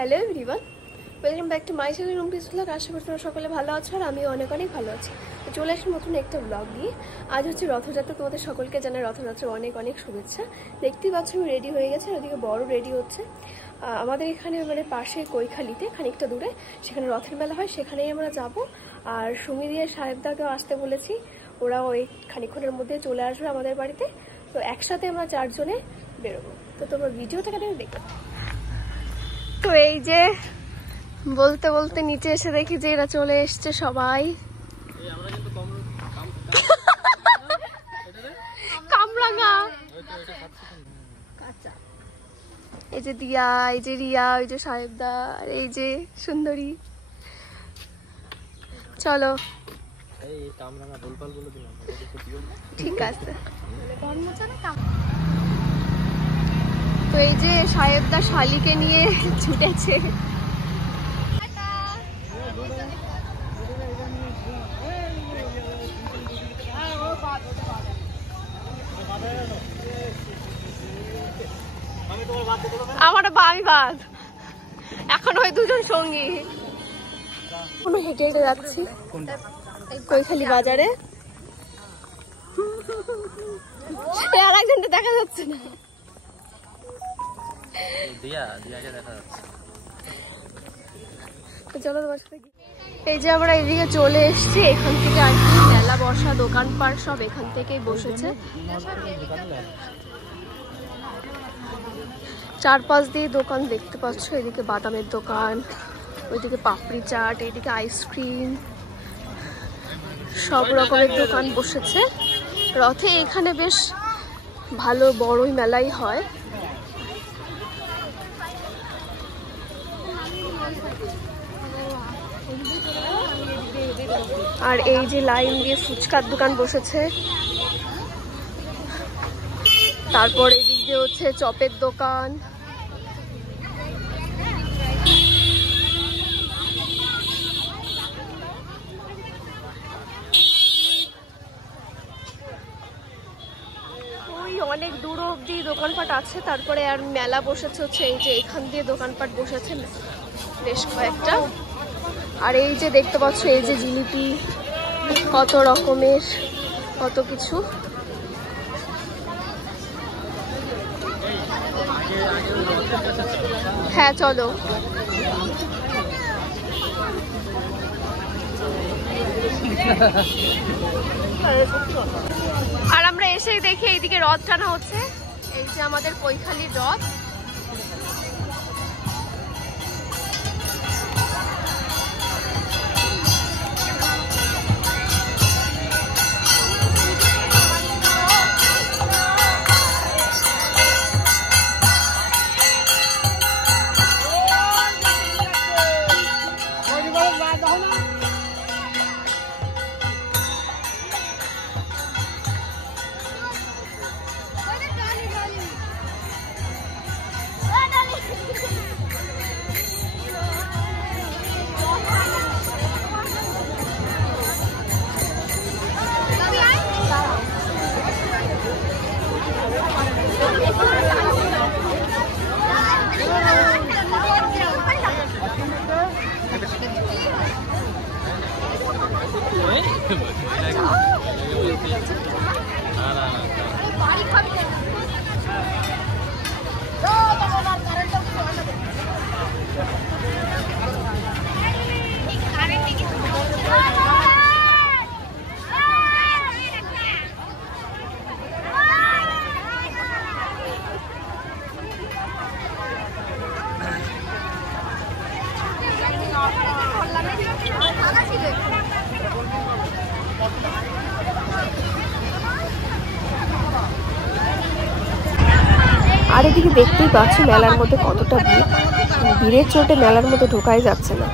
Hello everyone, welcome back to my channel room peace blog. আশা করি তোমরা সকলে ভালো আছো আর আমিও অনেক অনেক ভালো আছি। তো চলে আসি নতুন একটা ব্লগ নিয়ে। আজ হচ্ছে রথযাত্রা, তোমাদের সকলকে জানাই রথযাত্রার অনেক অনেক শুভেচ্ছা। দেখতেই পাচ্ছ আমি রেডি হয়ে গেছি, আর ওদিকে বড় রেডি হচ্ছে। আমাদের এখানে মানে পাশে কৈখালিতে খানিকটা দূরে সেখানে রথের মেলা হয়, সেখানেই আমরা যাব। আর সুমি দিয়ে সাহেবদাকেও আসতে বলেছি, ওরা ওই খানিকক্ষণের মধ্যে চলে আসবে আমাদের বাড়িতে। তো একসাথে আমরা চারজনে বেরোবো। তো তোমরা ভিডিওটা কেন দেখো। তো এই যে বলতে বলতে নিচে এসে দেখি যে এরা চলে এসছে সবাই। কামরাঙ্গা, এই যে দিয়া, এই যে রিয়া, ওই যে সাহেবদা, এই যে সুন্দরী। চলো ঠিক আছে। তো এই যে সাহেবদা শালিকে নিয়ে ছুটেছে। আমার বাড়ি বাদ এখন ওই দুজন সঙ্গী। হেঁটে হেঁটে যাচ্ছি কৈখালি বাজারে। আর একজনটা দেখা যাচ্ছে না। চলো তোমার সাথে। এই যে আমরা এদিকে চলে এসেছি, এখান থেকে আর কি মেলা বসা, দোকানপাট সব এখান থেকেই বসেছে। চারপাশ দিয়ে দোকান দেখতে পাচ্ছ, এদিকে বাদামের দোকান, ওইদিকে পাপড়ি চাট, এইদিকে আইসক্রিম, সব রকমের দোকান বসেছে রথে। এখানে বেশ ভালো বড়ই মেলাই হয়। আর এই যে লাইন দিয়ে ফুচকার দোকান বসেছে, তারপর এদিক দিয়ে হচ্ছে চপের দোকান। ওই অনেক দূর অব্দি দোকানপাট আছে। তারপরে আর মেলা বসেছে হচ্ছে এই যে এখান দিয়ে দোকানপাট বসেছে বেশ কয়েকটা। আর এই যে দেখতে পাচ্ছ এই যে জিলিপি, কত রকমের কত কিছু। হ্যাঁ চলো। আর আমরা এসে দেখি এইদিকে রথ টানা হচ্ছে। এই যে আমাদের কৈখালির রথ। আর এদিকে দেখতেই পাচ্ছ মেলার মধ্যে কতটা ভিড়। ভিড়ের চোটে মেলার মধ্যে ঢোকাই যাচ্ছে না।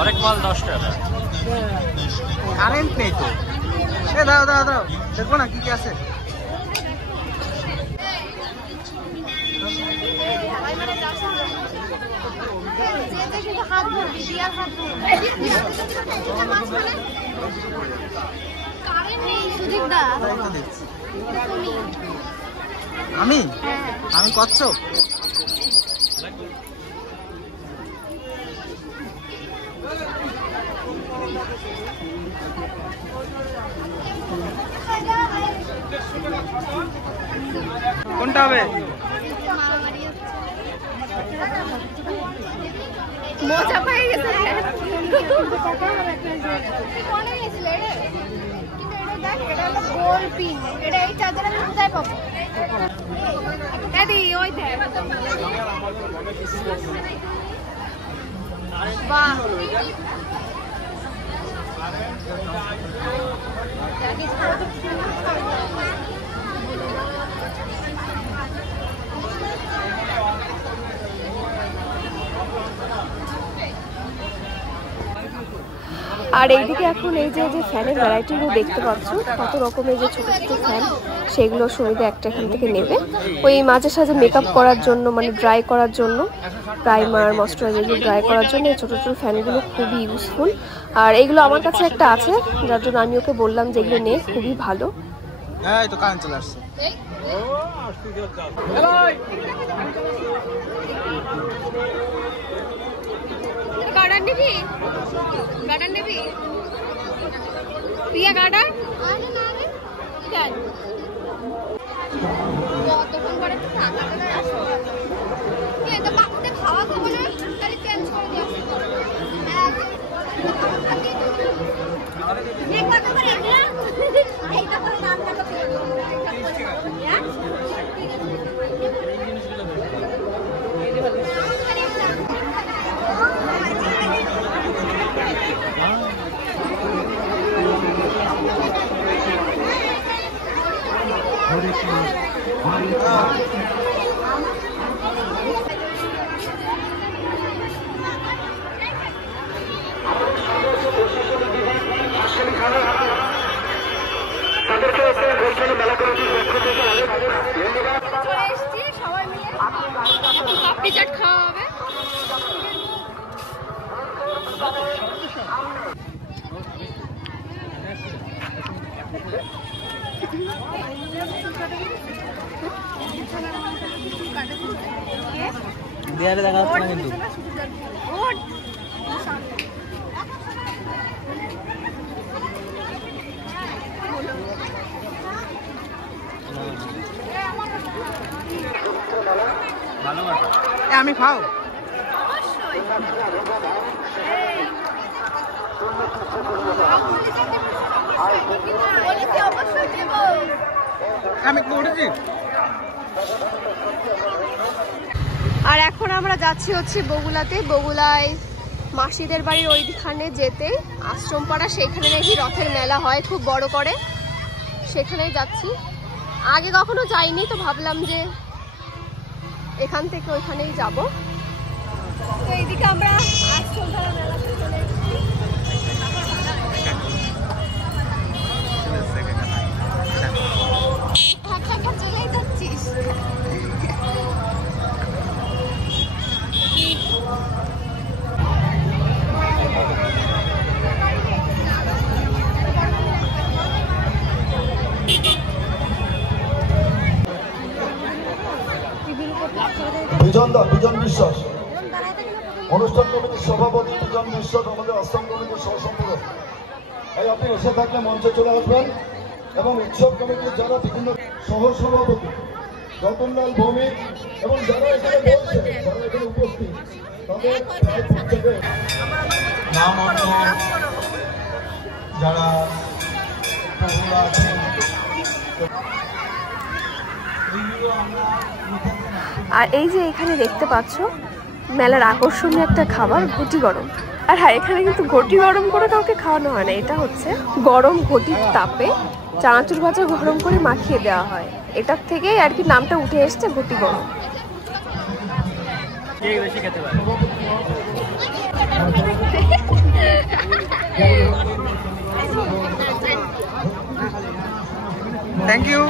অনেক মাল 10 টাকা। কারেন্ট নেই তো। এ দাও দাও দাও, দেখো না কি কি আছে। হাত ধরবি, দিয়ার হাত ধরবি। কারেন্ট নেই সুদীপ দা। আমি কচ্ছপ। কোনটা হবে? মজা পেয়ে গেছে। আর এইদিকে এখন এই যে ফ্যানের ভ্যারাইটিগুলো দেখতে পাচ্ছ, কত রকমের যে ছোট ছোট ফ্যান, সেগুলো সুবিধা একটা এখান থেকে নেবে। ওই মাঝে সাঝে মেকআপ করার জন্য, মানে ড্রাই করার জন্য, প্রাইমার ময়শ্চারাইজার ড্রাই করার জন্য এই ছোটো ছোটো ফ্যানগুলো খুবই ইউজফুল। আর এইগুলো আমার কাছে একটা আছে, যার জন্য আমি ওকে বললাম যে এগুলো নে, খুবই ভালো। হ্যাঁ, তো কারেন্ট চলে আসছে। গার্ডার নিবি? গার্ডার নিবি? প্রিয়া গার্ডার? কেন? কতক্ষণ পরে এটা বাচ্চাতে খাওয়া খাবো না, তাহলে চেঞ্জ করে দিয়ে সবাই মিলে পাপড়ি চাট খাওয়া হবে। দেয়ালে দেখা যাচ্ছে না কিন্তু। আমি খাও। আমি করেছি। আর এখন আমরা যাচ্ছি হচ্ছে বগুলাতে। বগুলায় মাসিদের বাড়ির ওইখানে যেতে আশ্রম পাড়া, সেখানে নাকি রথের মেলা হয় খুব বড় করে, সেখানেই যাচ্ছি। আগে কখনো যাইনি, তো ভাবলাম যে এখান থেকে ওইখানেই যাব। তো এইদিকে আমরা আশ্রম পাড়া মেলাতে চলে এসেছি। চলেই যাচ্ছিস? বিজন বিশ্বাস, অনুষ্ঠান কমিটির সভাপতি বিজন বিশ্বাস, আমাদের আশ্রম কমিটির সহসম্পাদক। আপনি এসে থাকলে মঞ্চে চলে আসবেন। এবং উৎসব কমিটির যারা বিভিন্ন সহসভাপতি রতনলাল ভৌমিক এবং যারা এখানে বলছেন, যারা এখানে উপস্থিত, তাদের নাম যারা আছেন। আর এই যে এখানে দেখতে পাচ্ছ মেলার আকর্ষণীয় একটা খাবার ঘটি গরম। আর হ্যাঁ, এখানে কিন্তু ঘটি গরম করে কাউকে খাওয়ানো হয় না, এটা হচ্ছে গরম ঘটির তাপে চানাচুর ভাজা গরম করে মাখিয়ে দেওয়া হয়। এটার থেকেই আর কি নামটা উঠে এসছে ঘটি গরম। Thank you.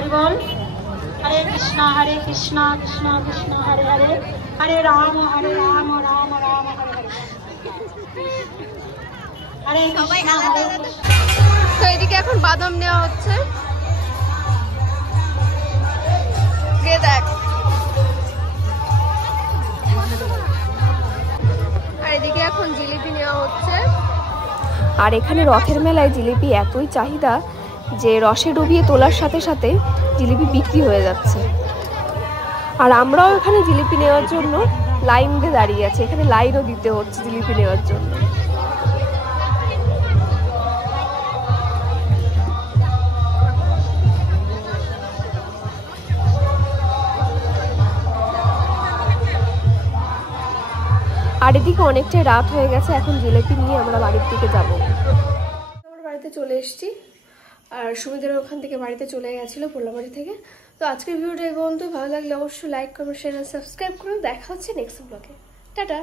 হরিবল। হরে কৃষ্ণ কৃষ্ণ কৃষ্ণ হরে হরে, হরে রাম রাম রাম রাম হরে হরে, হরে কৃষ্ণ হরে কৃষ্ণ। তো এদিকে এখন বাদাম নেওয়া হচ্ছে, দেখ। আর এদিকে এখন জিলিপি নেওয়া হচ্ছে। আর এখানে রথের মেলায় জিলিপি এতই চাহিদা যে রসে ডুবিয়ে তোলার সাথে সাথে জিলিপি বিক্রি হয়ে যাচ্ছে। আর আমরাও এখানে জিলিপি নেওয়ার জন্য লাইন দিয়ে দাঁড়িয়ে আছি, এখানে লাইনও দিতে হচ্ছে জিলিপি নেওয়ার জন্য। আর এদিকে অনেকটাই রাত হয়ে গেছে, এখন জিলিপি নিয়ে আমরা বাড়ির দিকে যাবো। আমরা বাড়িতে চলে এসেছি, আর সুমিদের ওখান থেকে বাড়িতে চলে গেছিলো পোলাবাড়ি থেকে। তো আজকের ভিডিওটা এই পর্যন্ত। ভালো লাগলে অবশ্যই লাইক কমেন্ট শেয়ার সাবস্ক্রাইব করুন। দেখা হচ্ছে নেক্সট ব্লগে। টাটা।